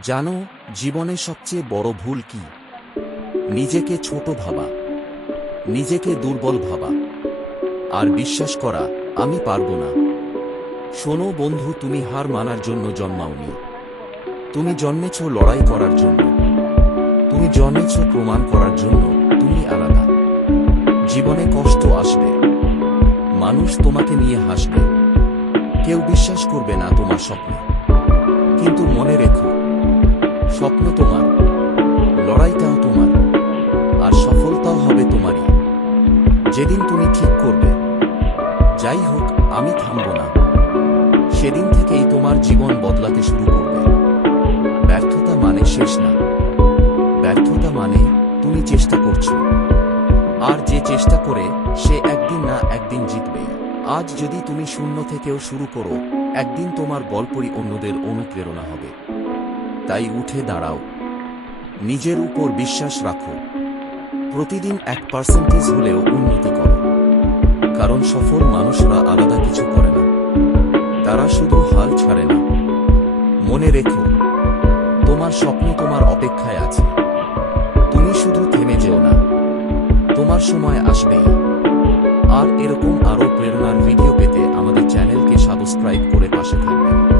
জানো, জীবনে সবচেয়ে বড় ভুল কি? নিজেকে ছোট ভাবা, নিজেকে দুর্বল ভাবা, আর বিশ্বাস করা আমি পারবো না। শোনো বন্ধু, তুমি হার মানার জন্য জন্মাওনি। তুমি জন্মেছ লড়াই করার জন্য। তুমি জন্মেছ প্রমাণ করার জন্য তুমি আলাদা। জীবনে কষ্ট আসবে, মানুষ তোমাকে নিয়ে হাসবে, কেউ বিশ্বাস করবে না তোমার স্বপ্নে। কিন্তু মনে রেখো, স্বপ্ন তোমার, লড়াইটাও তোমার, আর সফলতাও হবে তোমারই যেদিন তুমি ঠিক করবে যাই হোক আমি থামব না। সেদিন থেকেই তোমার জীবন বদলাতে শুরু করবে। ব্যর্থতা মানে শেষ না, ব্যর্থতা মানে তুমি চেষ্টা করছো, আর যে চেষ্টা করে সে একদিন না একদিন জিতবে। আজ যদি তুমি শূন্য থেকেও শুরু করো, একদিন তোমার গল্পই অন্যদের অনুপ্রেরণা হবে। তাই উঠে দাঁড়াও, নিজের উপর বিশ্বাস রাখো, প্রতিদিন 1% হলেও উন্নতি করো। কারণ সফল মানুষরা আলাদা কিছু করে না, তারা শুধু হাল ছাড়ে না। মনে রেখো, তোমার স্বপ্ন তোমার অপেক্ষায় আছে। তুমি শুধু থেমে যেও না, তোমার সময় আসবেই। আর এরকম আরও প্রেরণার ভিডিও পেতে আমাদের চ্যানেলকে সাবস্ক্রাইব করে পাশে থাকবেন।